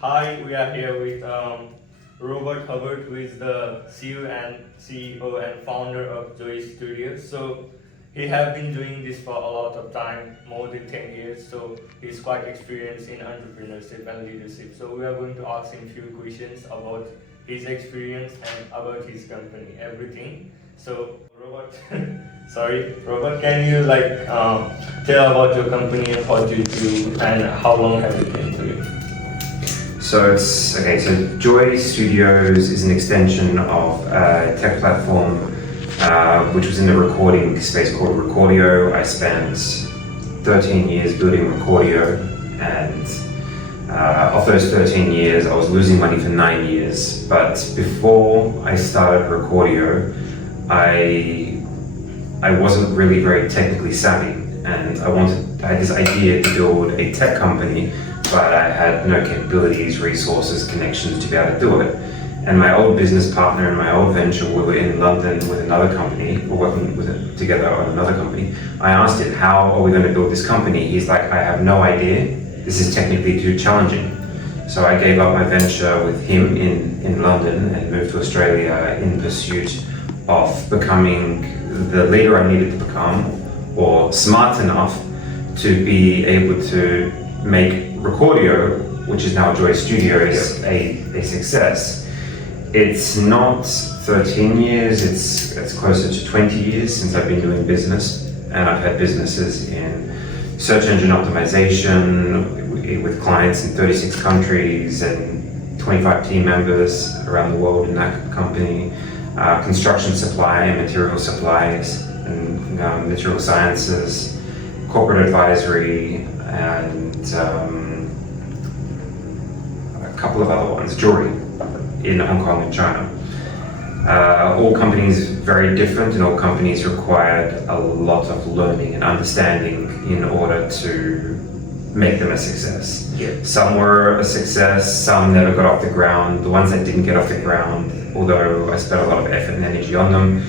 Hi, we are here with Robert Hubbard, who is the CEO and founder of Joy Studios. So he have been doing this for a lot of time, more than 10 years. So he's quite experienced in entrepreneurship and leadership. So we are going to ask him few questions about his experience and about his company, everything. So Robert, Robert, can you tell about your company and what you do and how long have you been doing it? So Joy Studios is an extension of a tech platform which was in the recording space called Recordio. I spent 13 years building Recordio, and of those 13 years I was losing money for 9 years. But before I started Recordio, I wasn't really very technically savvy, and I had this idea to build a tech company, but I had no capabilities, resources, connections to be able to do it. And my old business partner in my old venture, we were in London with another company, we're working with it together on another company. I asked him, how are we going to build this company? He's like, I have no idea. This is technically too challenging. So I gave up my venture with him in London and moved to Australia in pursuit of becoming the leader I needed to become, or smart enough to be able to make Recordio, which is now Joy Studios, a success. It's not 13 years, it's closer to 20 years since I've been doing business, and I've had businesses in search engine optimization with clients in 36 countries and 25 team members around the world in that company, construction supply, material supplies, and material sciences, corporate advisory, and a couple of other ones, jewelry in Hong Kong and China. All companies very different, and all companies required a lot of learning and understanding in order to make them a success. Yeah. Some were a success, some never got off the ground. The ones that didn't get off the ground, although I spent a lot of effort and energy on them,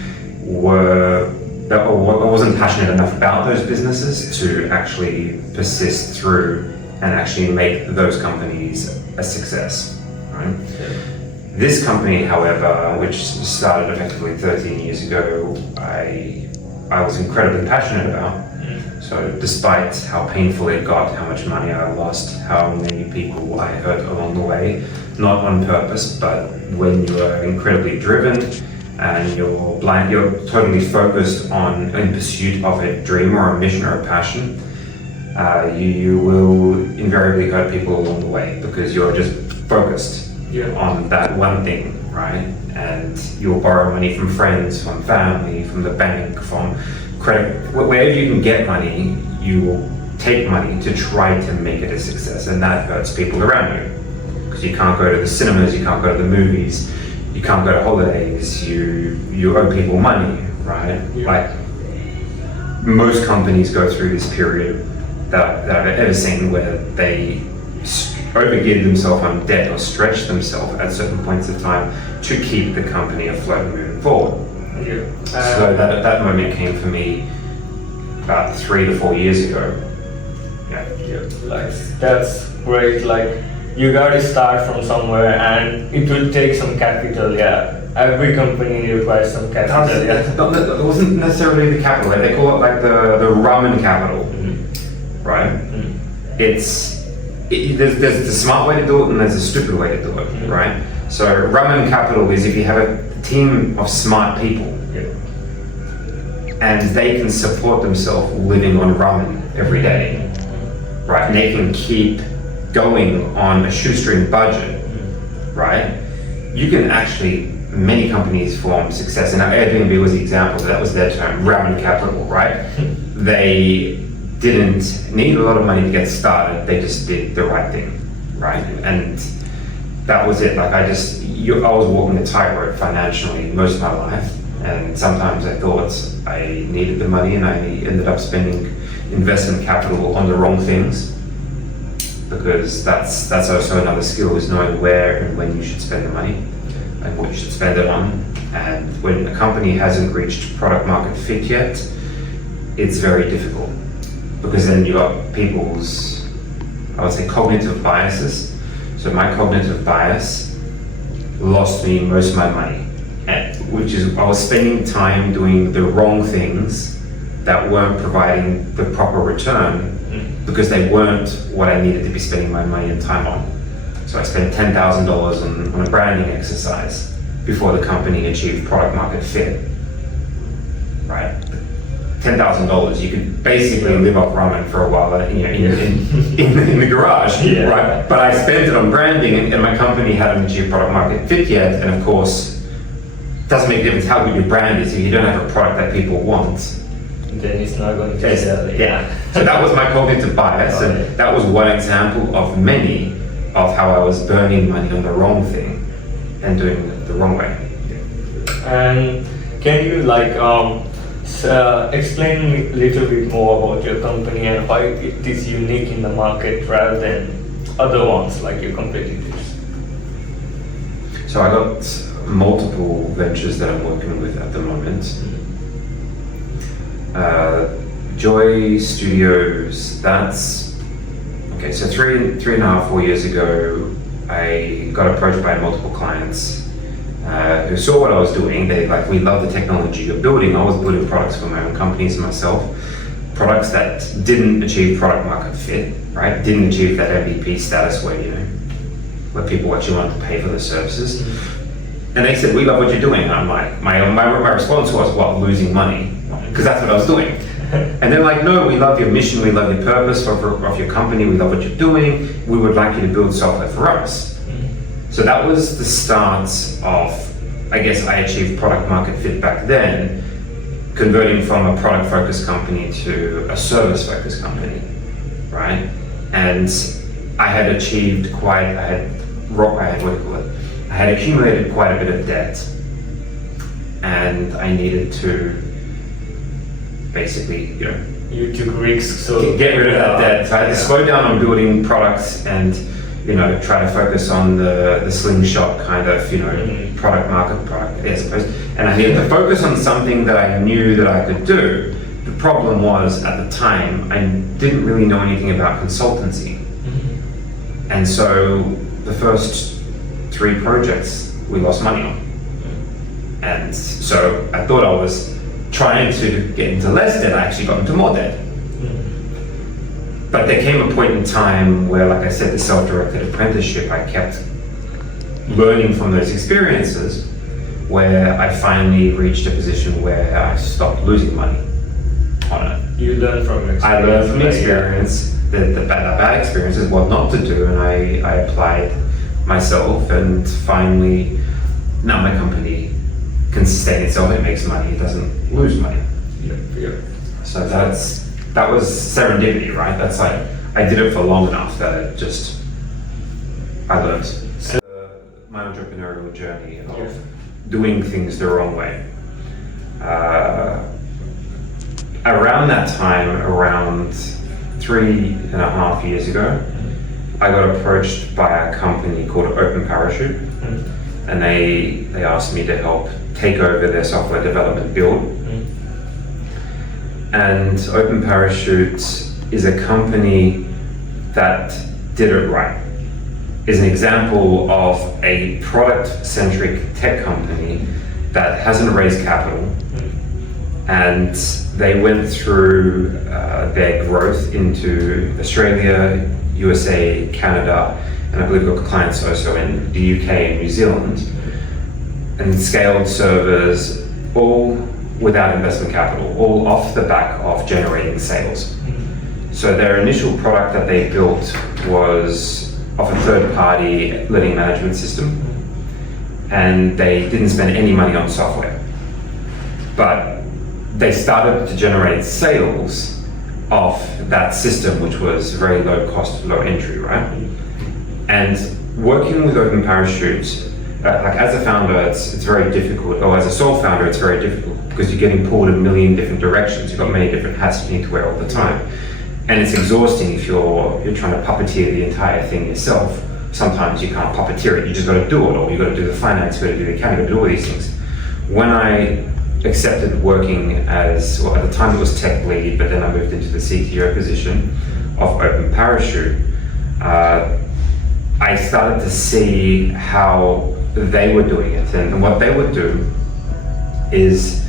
I wasn't passionate enough about those businesses to actually persist through and actually make those companies a success. Right? Yeah. This company, however, which started effectively 13 years ago, I was incredibly passionate about. So despite how painful it got, how much money I lost, how many people I hurt along the way, not on purpose, but when you are incredibly driven and you're totally focused in pursuit of a dream or a mission or a passion, you will invariably hurt people along the way because you're just focused on that one thing, right? And you'll borrow money from friends, from family, from the bank, from credit, wherever you can get money, you will take money to try to make it a success, and that hurts people around you because you can't go to the cinemas, you can't go to the movies, you can't go to holidays, you owe people money, right? Yeah. Like most companies go through this period that I've ever seen where they overgive themselves on debt or stretch themselves at certain points of time to keep the company afloat and moving forward. Yeah. So that moment came for me about 3 to 4 years ago. That's great. Like, you gotta start from somewhere, and it will take some capital. Yeah, every company requires some capital. It wasn't necessarily the capital. They call it like the ramen capital, right? Mm-hmm. There's the smart way to do it, and there's a stupid way to do it, right? So ramen capital is if you have a team of smart people, and they can support themselves living on ramen every day, right? And they can keep going on a shoestring budget, right? You can actually, many companies form success, and Airbnb was the example, that was their term, ramen capital, right? They didn't need a lot of money to get started, they just did the right thing, right? And that was it. Like I was walking a tightrope financially most of my life, and sometimes I thought I needed the money and I ended up spending investment capital on the wrong things, because that's also another skill, is knowing where and when you should spend the money and what you should spend it on. And when a company hasn't reached product market fit yet, it's very difficult, because then you've got people's, I would say, cognitive biases. So So my cognitive bias lost me most of my money, which is I was spending time doing the wrong things that weren't providing the proper return because they weren't what I needed to be spending my money and time on. So I spent $10,000 on a branding exercise before the company achieved product market fit. Right? $10,000, you could basically live off ramen for a while, in the garage, Yeah. right? But I spent it on branding, and my company hadn't achieved product market fit yet. And of course, it doesn't make a difference how good your brand is if you don't have a product that people want. Then it's not going to sell. Yeah. So that was my cognitive bias, and that was one example of many of how I was burning money on the wrong thing and doing it the wrong way. And can you explain a little bit more about your company and why it is unique in the market rather than other ones like your competitors? So I got multiple ventures that I'm working with at the moment. Joy Studios, that's okay. So three and a half, 4 years ago, I got approached by multiple clients who saw what I was doing. They we love the technology you're building. I was building products for my own companies and myself, products that didn't achieve product market fit, right? Didn't achieve that MVP status where people actually wanted to pay for the services. And they said, "We love what you're doing." And I'm like, my response was, "Well, losing money," because that's what I was doing. And they're like, "No, we love your mission, we love your purpose of your company, we love what you're doing. We would like you to build software for us." So that was the start of, I guess I achieved product market fit back then, converting from a product focused company to a service focused company, right? And I had achieved I had accumulated quite a bit of debt, and I needed to basically, You took risks, so get rid of that debt. So I had to slow down on building products and, try to focus on the slingshot kind of, product, I suppose. And I needed to focus on something that I knew that I could do. The problem was, at the time, I didn't really know anything about consultancy. And so the first 3 projects we lost money on. And so I thought I was trying to get into less debt. I actually got into more debt. But there came a point in time where, like I said, the self-directed apprenticeship, I kept learning from those experiences, where I finally reached a position where I stopped losing money on it. You learn from experience. I learned from experience, the bad experiences, what not to do, and I applied myself, and finally, now my company can sustain itself, it makes money, it doesn't lose money. Yeah. So that was serendipity, right? That's like, I did it for long enough that I learned. So, my entrepreneurial journey of doing things the wrong way. Around that time, around 3.5 years ago, I got approached by a company called Open Parachute, and they asked me to help take over their software development build. And Open Parachute is a company that did it right. Is an example of a product-centric tech company that hasn't raised capital, and they went through their growth into Australia, USA, Canada, and I believe we've got clients also in the UK and New Zealand, and scaled servers, all without investment capital, all off the back of generating sales. So their initial product that they built was of a third-party learning management system, and they didn't spend any money on software. But they started to generate sales off that system, which was very low cost, low entry, right? And working with Open Parachute, as a founder, it's very difficult, or as a sole founder, it's very difficult because you're getting pulled in a million different directions. You've got many different hats you need to wear all the time. And it's exhausting if you're trying to puppeteer the entire thing yourself. Sometimes you can't puppeteer it, you just got to do it, or you got to do the finance, you got to do the accounting, you got to do all these things. When I accepted working as, well, at the time it was tech lead, but then I moved into the CTO position of Open Parachute, I started to see how they were doing it, and what they would do is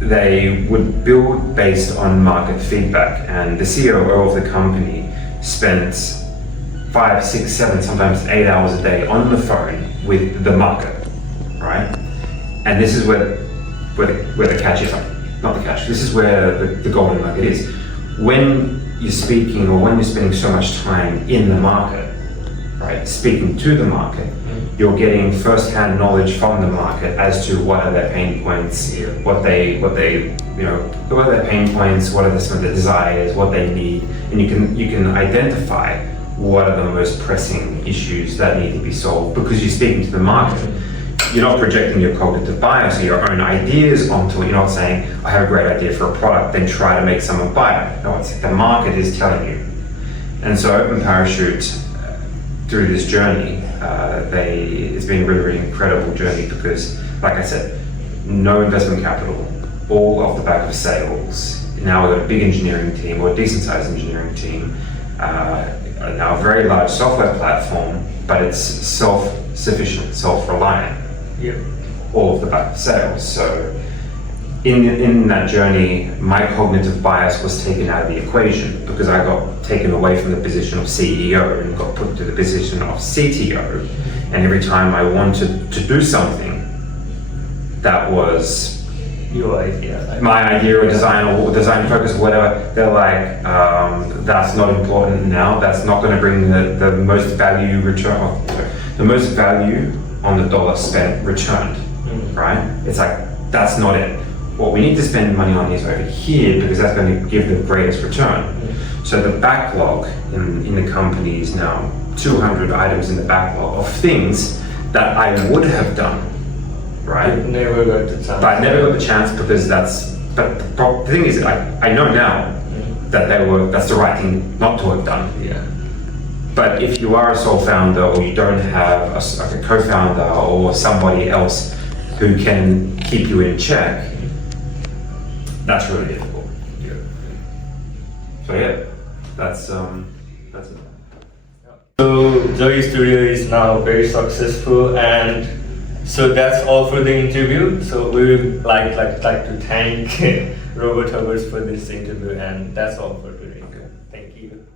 they would build based on market feedback, and the COO of the company spent 5, 6, 7, sometimes 8 hours a day on the phone with the market, right? And this is where the catch is, not the catch, this is where the golden nugget is. When you're speaking, or when you're spending so much time in the market, right, speaking to the market, you're getting first-hand knowledge from the market as to what are their pain points, what are their pain points, what are some of their desires, what they need, and you can identify what are the most pressing issues that need to be solved because you're speaking to the market. You're not projecting your cognitive bias or your own ideas onto it. You're not saying, I have a great idea for a product, then try to make someone buy it. No, it's the market is telling you. And so Open Parachute, through this journey, it's been a really, really incredible journey because, like I said, no investment capital, all off the back of sales. Now we've got a big engineering team, or a decent sized engineering team, now a very large software platform, but it's self-sufficient, self-reliant. Yeah. All off the back of sales. So in that journey, my cognitive bias was taken out of the equation because I got taken away from the position of CEO and got put to the position of CTO. And every time I wanted to do something that was Your idea. my idea or design focus, whatever, they're like, that's not important now. That's not going to bring the most value return, the most value on the dollar spent returned, right? It's like, that's not it. What we need to spend money on is over here because that's going to give the greatest return. So the backlog in the company is now 200 items in the backlog of things that I would have done, right? Never got the chance. But I never got the chance because but the thing is, I know now that that's the right thing not to have done. Yeah. But if you are a sole founder or you don't have a co-founder or somebody else who can keep you in check, that's really difficult. Yeah. So yeah, that's it. So Joey Studio is now very successful, and so that's all for the interview. So we would like to thank Robert Hubbard for this interview, and that's all for today. Thank you.